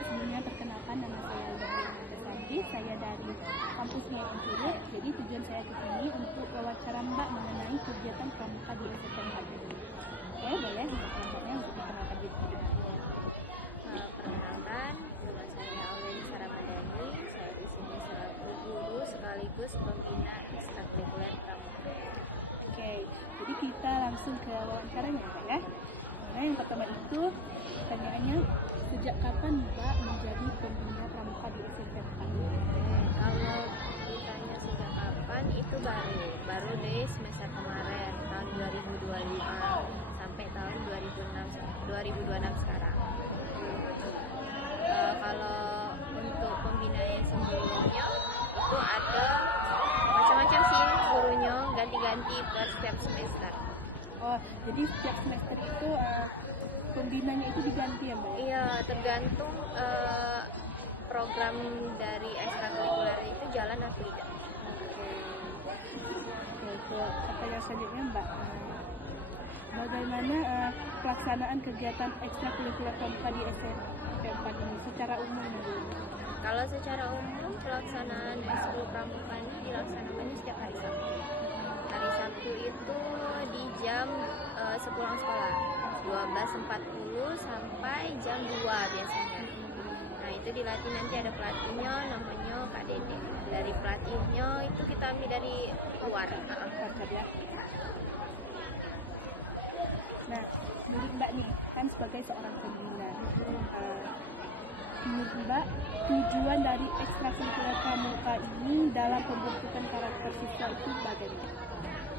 Mbak, sebelumnya perkenalkan nama saya Sandri, saya dari kampusnya Insinyur. Jadi tujuan saya ke sini untuk wawancara Mbak mengenai kegiatan pramuka di SMK ini. Oke, boleh Mbaknya untuk perkenalkan diri. Perkenalkan, nama saya Aurelia Ramadhani. Saya di sini selaku guru sekaligus pembina ekstrakurikuler pramuka. Oke, jadi kita langsung ke wawancaranya Mbak ya. Nah, yang pertama itu pertanyaannya, sejak kapan Mbak menjadi pembina pramuka di SMK 4? Kalau ditanya sejak kapan, itu baru dari semester kemarin tahun 2025 sampai tahun 2026 sekarang. Kalau untuk pembinanya sebelumnya itu ada macam-macam sih, gurunya ganti-ganti per setiap semester. Oh, jadi setiap semester itu pembinanya itu diganti ya Mbak? Iya, tergantung program dari ekstrakurikuler itu jalan atau tidak. Oke, pertanyaan selanjutnya Mbak, bagaimana pelaksanaan kegiatan ekstrakurikuler pramuka di SMP 4 ini secara umum? Kalau secara umum pelaksanaan ekskul pramuka ini dilaksanakannya setiap hari Sabtu. Hari Sabtu itu di jam sepulang sekolah 12.40 sampai jam 2 biasanya. Nah itu dilatih, nanti ada pelatihnya namanya Kak Dede. Dari pelatihnya itu kita ambil dari luar. Ya. Nah, menurut Mbak nih, kan sebagai seorang pembina, menurut Mbak, tujuan dari ekstrakurikuler pramuka ini dalam pembentukan karakter siswa itu bagaimana?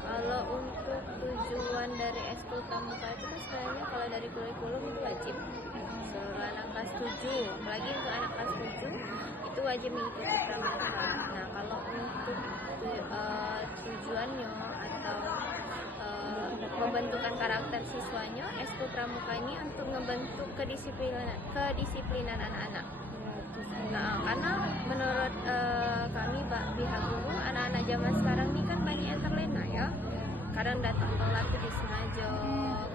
Kalau untuk tujuan dari ekskul pramuka itu kan sebenarnya kalau dari kurikulum itu wajib seluruh anak kelas 7, apalagi untuk anak kelas 7 itu wajib mengikuti pramuka. Nah kalau untuk tujuannya atau pembentukan karakter siswanya, ekskul pramuka ini untuk membentuk kedisiplinan anak-anak. Nah, karena menurut kami pihak guru, anak-anak zaman sekarang ini kan banyak yang terlena ya. Kadang datang telat itu disengaja,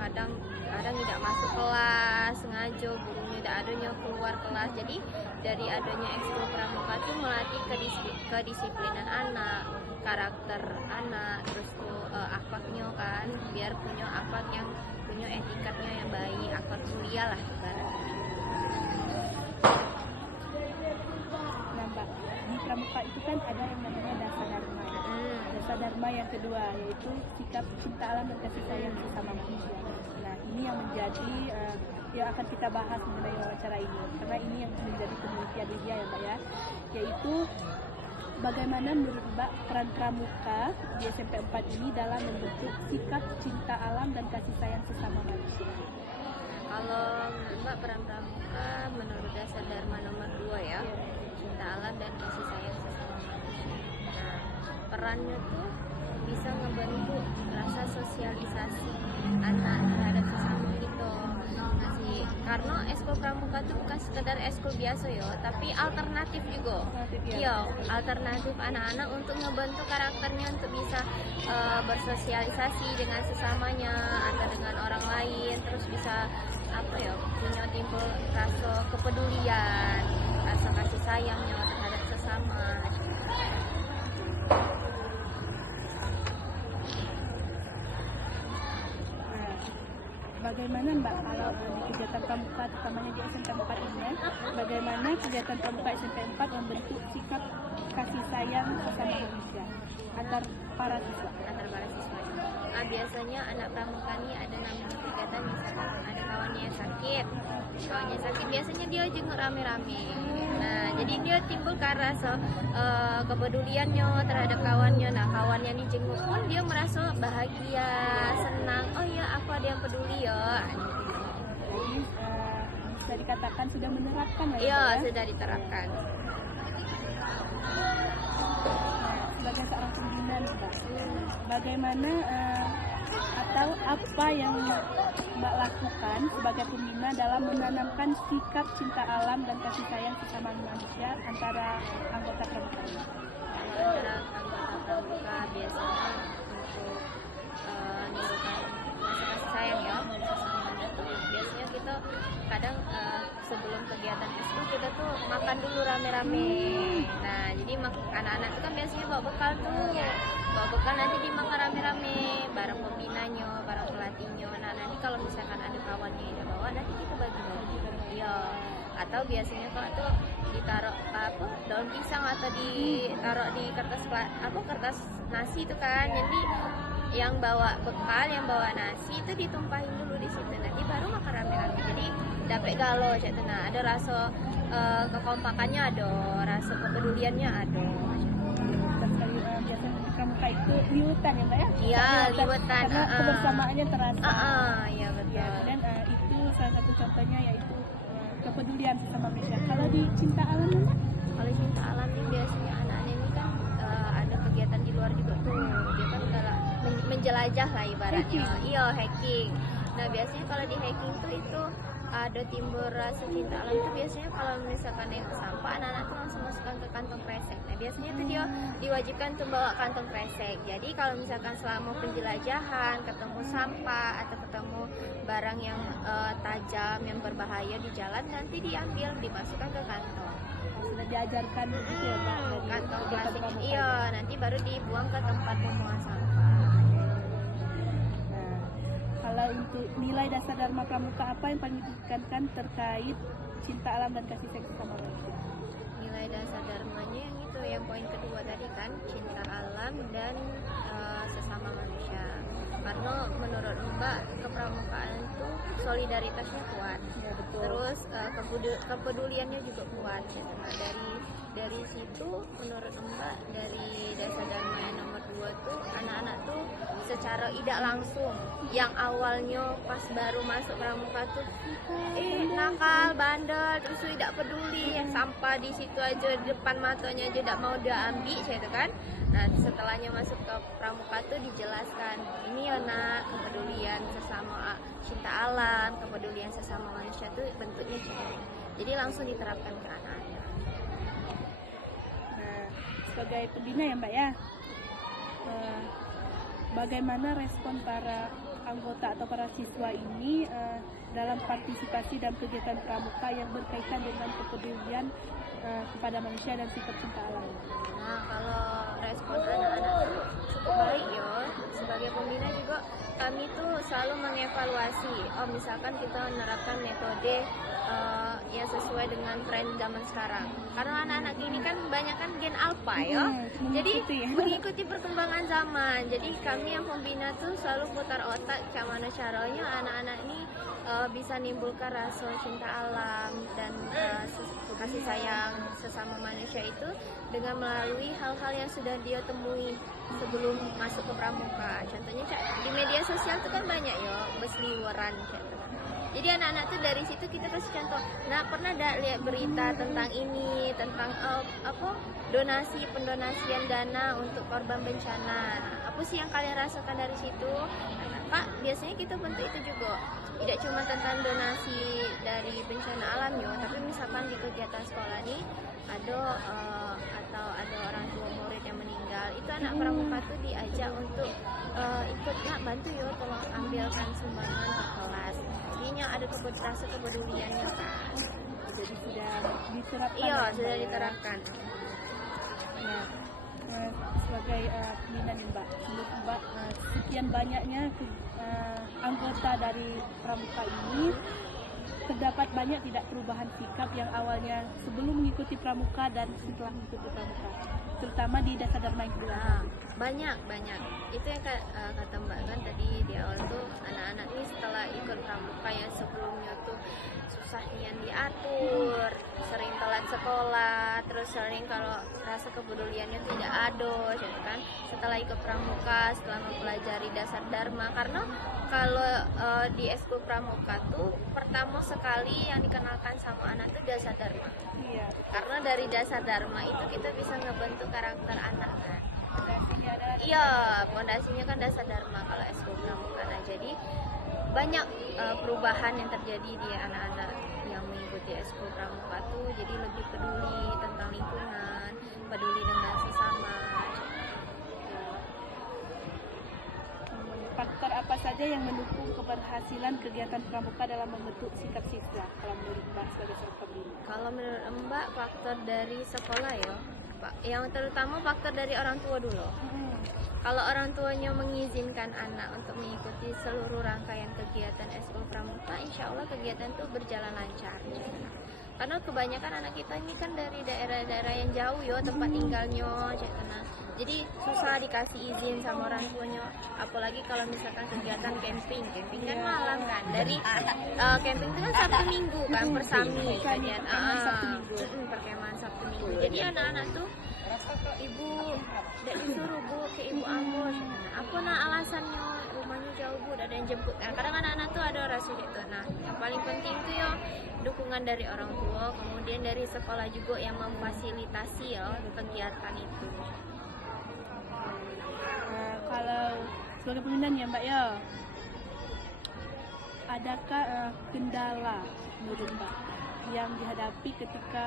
kadang tidak masuk kelas sengaja, gurunya tidak adanya keluar kelas. Jadi dari adanya ekskul pramuka itu melatih kedisiplinan anak, karakter anak, terus tuh akhlaknya kan, biar punya akhlak yang punya etikatnya yang baik, akhlak mulia lah ibaratnya. Nah Mbak, di pramuka itu kan ada yang namanya dasa dharma. Dasa dharma yang kedua yaitu sikap cinta alam dan kasih sayang sesama manusia. Nah ini yang menjadi yang akan kita bahas mengenai wawancara ini, karena ini yang menjadi penelitian dia ya Mbak ya, yaitu bagaimana menurut Mbak peran pramuka di SMP 4 ini dalam membentuk sikap cinta alam dan kasih sayang sesama manusia? Kalau Mbak, peran pramuka menurut dasar Dharma nomor 2 ya, cinta alam dan kasih sayang sesama manusia. Nah, perannya tuh bisa ngebentuk rasa sosialisasi anak terhadap sesama gitu. Karena ekskul pramuka itu bukan sekedar ekskul biasa ya, tapi alternatif juga. Iya, alternatif anak-anak untuk ngebentuk karakternya untuk bisa bersosialisasi dengan sesamanya atau dengan orang lain, terus bisa punya timbul rasa kepedulian, rasa kasih sayangnya terhadap sesama. Bagaimana Mbak kalau di kegiatan pramuka, terutamanya di SMP 4 ini, bagaimana kegiatan pramuka SMP 4 membentuk sikap kasih sayang sesama manusia antar para siswa? Nah, biasanya anak pramuka ini ada namanya kegiatan, misalkan ada kawannya yang sakit, biasanya dia jenguk rame-rame. Nah, jadi dia timbul karena kepeduliannya terhadap kawannya. Nah, kawannya dijenguk pun dia merasa bahagia, senang. Oh ya, aku ada yang peduli ya. Jadi bisa dikatakan sudah menerapkan ya? Iya, sudah diterapkan. Sebagai seorang pembina Mbak, bagaimana atau apa yang Mbak lakukan sebagai pembina dalam menanamkan sikap cinta alam dan kasih sayang sesama manusia antara anggota pramuka? Antara anggota pramuka biasanya untuk menunjukkan rasa kasih sayang ya sesama manusia. Biasanya kita kadang sebelum kegiatan itu kita tuh makan dulu rame-rame. Nah, jadi anak-anak tuh kan biasanya bawa bekal tuh. Bawa bekal nanti dimakan rame-rame bareng pembinanya, bareng pelatihnya. Nah, nanti kalau misalkan ada kawannya yang udah bawa, nanti kita bagi-bagi. Iya. Atau biasanya kalau tuh ditaruh daun pisang atau ditaruh di kertas nasi itu kan. Jadi yang bawa bekal, yang bawa nasi itu ditumpahin dulu di situ, nanti baru makan rame-rame. Jadi dapet galo gitu. Nah, ada rasa kekompakannya, ada rasa kepeduliannya ada. Biasanya di pramuka itu liwetan ya Mbak ya? Iya, liwetan. Karena kebersamaannya terasa. Iya betul. Ya, dan itu salah satu contohnya yaitu kepedulian sesama manusia. Kalau di cinta alam Mbak? Kalau cinta alam ini biasanya anak-anak ini kan ada kegiatan di luar juga tuh. Dia kan kayak menjelajah lah ibaratnya. Iya, hiking. Nah, biasanya kalau di hiking tuh itu ada timbul rasa cinta alam tuh biasanya kalau misalkan yang sampah, anak-anak tuh langsung masukkan ke kantong kresek. Nah, biasanya tuh dia diwajibkan untuk bawa kantong kresek. Jadi kalau misalkan selama penjelajahan ketemu sampah atau ketemu barang yang tajam yang berbahaya di jalan, nanti diambil dimasukkan ke kantong. Sudah diajarkan gitu ya Mbak? Kantong plastik. Iya, nanti baru dibuang ke tempat pembuangan sampah. Kalau untuk nilai dasar Dharma Pramuka, apa yang paling ditekankan terkait cinta alam dan kasih sayang sesama manusia? Nilai dasar dharmanya yang itu, yang poin kedua tadi kan, cinta alam dan sesama manusia. Karena menurut Mbak, kepramukaan itu solidaritasnya kuat. Ya, betul. Terus kepeduliannya juga kuat. Gitu. Nah, dari situ menurut Mbak, dari dasar dharma yang nomor 2 tuh, anak-anak tuh secara tidak langsung, yang awalnya pas baru masuk pramuka tuh nakal, bandel, terus tidak peduli, sampah di situ aja depan matanya aja tidak mau diambil, gitu kan. Nah, setelahnya masuk ke pramuka tuh dijelaskan, ini ya nak, kepedulian sesama cinta alam, kepedulian sesama manusia tuh bentuknya gini. Jadi langsung diterapkan ke anak-anak. Nah, sebagai pembina ya Mbak ya, bagaimana respon para anggota atau para siswa ini dalam partisipasi dalam kegiatan pramuka yang berkaitan dengan kepedulian kepada manusia dan sikap cinta alam? Nah, kalau respon anak-anak itu cukup baik ya. Sebagai pembina juga kami tuh selalu mengevaluasi. Oh, misalkan kita menerapkan metode yang sesuai dengan tren zaman sekarang. Karena anak-anak ini kan banyak kan gen alpha ya. Jadi mengikuti perkembangan zaman. Jadi kami yang pembina tuh selalu putar otak gimana caranya anak-anak ini bisa nimbulkan rasa cinta alam dan kasih sayang sesama manusia itu dengan melalui hal-hal yang sudah dia temui sebelum masuk ke pramuka. Contohnya di media sosial itu kan banyak ya berseliweran gitu. Jadi anak-anak tuh dari situ kita kasih contoh. Nah, pernah ada lihat berita tentang ini, tentang pendonasian dana untuk korban bencana. Nah, apa sih yang kalian rasakan dari situ? Pak, biasanya kita bentuk itu juga. Tidak cuma tentang donasi dari bencana alam ya, tapi misalkan di kegiatan sekolah nih ada atau ada orang tua murid yang meninggal, itu anak pramuka tuh diajak untuk ikut nak bantu ya, tolong ambilkan sumbangan ke kelas. Jadinya ada rasa kepeduliannya kan. Jadi sudah diterapkan. Iya, sudah diterapkan. Nah, sebagai pembina nih Mbak, menurut Mbak sekian banyaknya anggota dari pramuka ini, terdapat banyak tidak perubahan sikap yang awalnya sebelum mengikuti pramuka dan setelah mengikuti pramuka, terutama di dasar dharma yang kedua. Banyak itu yang kata Mbak kan tadi di awal tuh, anak-anak ini setelah ikut pramuka yang sebelumnya tuh susahnya diatur, sering telat sekolah, terus sering kalau rasa kepeduliannya tidak ada, jadi kan setelah ikut pramuka, setelah mempelajari dasar dharma, karena kalau di eskul pramuka tuh pertama sekali yang dikenalkan sama anak tuh dasar dharma. Iya. Karena dari dasar dharma itu kita bisa ngebentuk karakter anak kan. Fondasinya ada. Iya, fondasinya kan dasar dharma kalau eskul pramuka. Nah, jadi banyak perubahan yang terjadi di anak-anak yang mengikuti eskul pramuka tuh, jadi lebih peduli tentang lingkungan, peduli dengan sesama. Faktor apa saja yang mendukung keberhasilan kegiatan pramuka dalam membentuk sikap siswa kalau menurut Mbak sebagai Kalau menurut Mbak faktor dari sekolah ya, Pak, yang terutama faktor dari orang tua dulu. Kalau orang tuanya mengizinkan anak untuk mengikuti seluruh rangkaian kegiatan eskul pramuka, insya Allah kegiatan itu berjalan lancar. Karena kebanyakan anak kita ini kan dari daerah-daerah yang jauh ya tempat tinggalnya, jadi susah dikasih izin sama orang tuanya. Apalagi kalau misalkan kegiatan camping kan malam kan. Dari camping itu kan Sabtu Minggu kan bersami kegiatan perkemahan Sabtu Minggu. Jadi anak-anak tuh ibu tidak disuruh bu ke ibu ambo. Apa alasannya rumahnya jauh bu, ada yang jemput. Nah, kadang anak-anak tuh ada rasa gitu. Nah, yang paling penting tuh ya dukungan dari orang tua, kemudian dari sekolah juga yang memfasilitasi ya kegiatan itu. Kalau sebagai pembinaan ya Mbak ya, adakah kendala menurut Mbak yang dihadapi ketika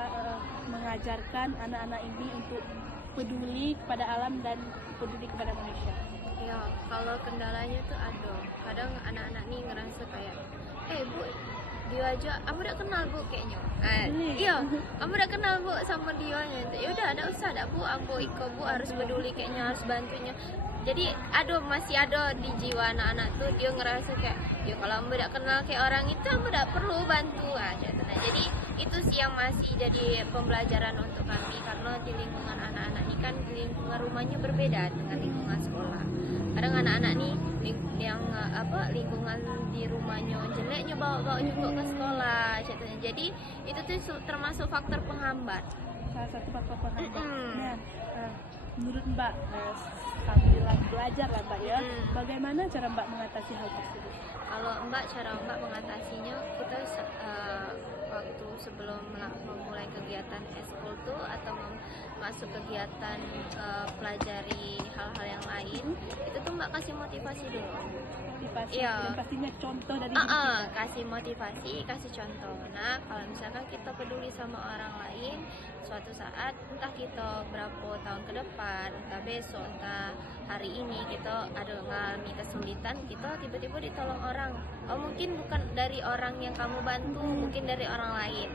mengajarkan anak-anak ini untuk peduli kepada alam dan peduli kepada manusia? Ya, kalau kendalanya tuh ada. Kadang anak-anak nih ngerasa kayak, bu, dia aja, aku udah kenal bu kayaknya. Iya, aku udah kenal bu sama dia. Ya udah, ada usah, ada bu, aku ikut bu harus peduli kayaknya, harus bantunya. Jadi masih ada di jiwa anak-anak tuh dia ngerasa kayak, ya kalau aku udah kenal kayak orang itu, aku udah perlu bantu aja. Nah, jadi itu sih yang masih jadi pembelajaran untuk kami, karena di lingkungan anak-anak ini kan lingkungan rumahnya berbeda dengan lingkungan sekolah. Kadang anak-anak nih lingkungan di rumahnya jeleknya bawa juga ke sekolah, jadi itu tuh termasuk faktor penghambat. Salah satu faktor penghambat. Nah, menurut Mbak, sambil belajar lah Mbak ya, bagaimana cara Mbak mengatasi hal tersebut? Kalau cara Mbak mengatasinya, kita waktu sebelum memulai kegiatan eskul tuh atau masuk kegiatan pelajari hal-hal yang lain, itu tuh Mbak kasih motivasi dulu. Iya. Dan pastinya contoh dari kasih motivasi, kasih contoh. Nah, kalau misalkan kita peduli sama orang lain, suatu saat entah kita berapa tahun ke depan, entah besok, entah hari ini kita ada mengalami kesulitan, kita tiba-tiba ditolong orang. Mungkin bukan dari orang yang kamu bantu, mungkin dari orang lain.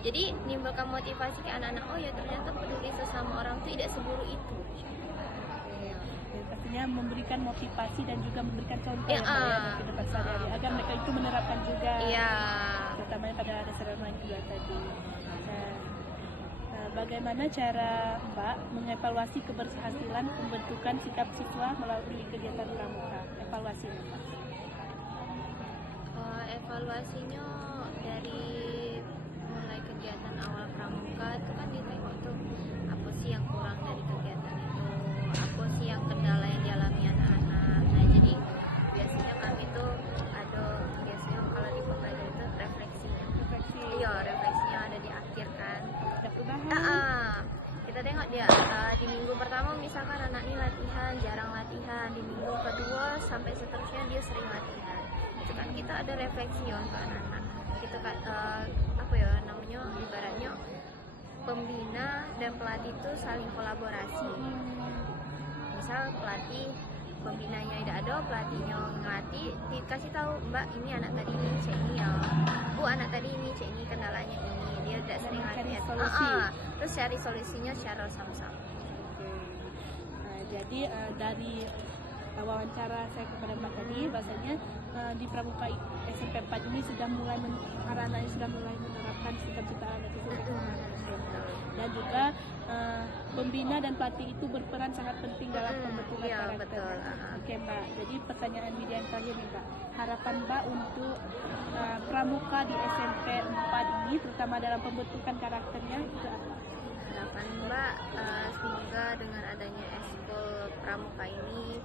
Jadi nimbulkan motivasi ke anak-anak, ya ternyata peduli sesama orang itu tidak seburu itu. Dan pastinya memberikan motivasi dan juga memberikan contoh ya Mbak ya, di kehidupan sehari-hari agar mereka itu menerapkan juga, terutamanya pada dasar yang kedua tadi. Bagaimana cara Mbak mengevaluasi keberhasilan pembentukan sikap siswa melalui kegiatan pramuka? Evaluasinya Mbak? Evaluasinya dari mulai kegiatan awal pramuka itu kan ditengok tuh apa sih yang kurang dari kegiatan itu, apa sih yang kendala yang dialami anak-anak. Nah, jadi biasanya kami tuh biasanya kalau di pembelajaran itu refleksinya. Refleksinya ada di akhir kan. Kita tengok dia di minggu pertama misalkan anak ini latihan, jarang latihan, di minggu kedua sampai seterusnya dia sering latihan. Itu kan kita ada refleksi untuk anak-anak. Kita ibaratnya pembina dan pelatih itu saling kolaborasi. Misal pelatih pembinanya tidak ada, pelatihnya ngelatih, dikasih tahu, Mbak ini anak tadi ini cek ini ya, Bu anak tadi ini cek ini kendalanya ini, dia tidak sering latihan. Terus cari solusinya secara sama-sama. Jadi dari wawancara saya kepada Mbak tadi, bahasanya di Pramuka SMP 4 ini sudah mulai anak-anaknya sudah mulai menerapkan cita-cita anak itu, dan juga pembina dan pelatih itu berperan sangat penting dalam pembentukan karakter. Betul. Oke Mbak, jadi pertanyaan Widya yang terakhir nih Mbak, harapan Mbak untuk Pramuka di SMP 4 ini, terutama dalam pembentukan karakternya itu apa? Harapan Mbak semoga dengan adanya eskul Pramuka ini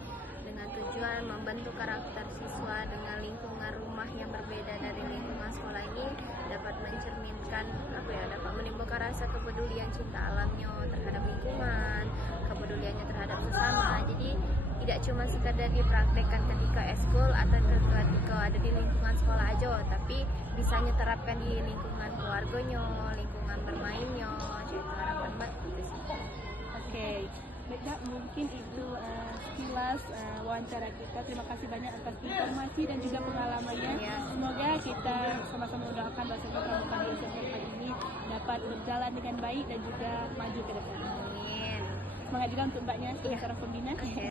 dengan tujuan membentuk karakter siswa dengan lingkungan rumah yang berbeda dari lingkungan sekolah ini dapat mencerminkan dapat menimbulkan rasa kepedulian cinta alamnya terhadap lingkungan, kepeduliannya terhadap sesama. Jadi tidak cuma sekadar dipraktekkan ketika eskul atau ketika ada di lingkungan sekolah aja, tapi bisanya terapkan di lingkungan keluarganya, lingkungan bermainnya. Jadi harapan Mbak itu sih. Oke. Baik, mungkin itu sekilas wawancara kita. Terima kasih banyak atas informasi dan juga pengalamannya. Semoga kita sama-sama mendoakan bahwa Pramuka di SMP 4 ini dapat dapat berjalan dengan baik dan juga maju ke depan. Amin. Semangat juga untuk mbaknya sebagai seorang pembina.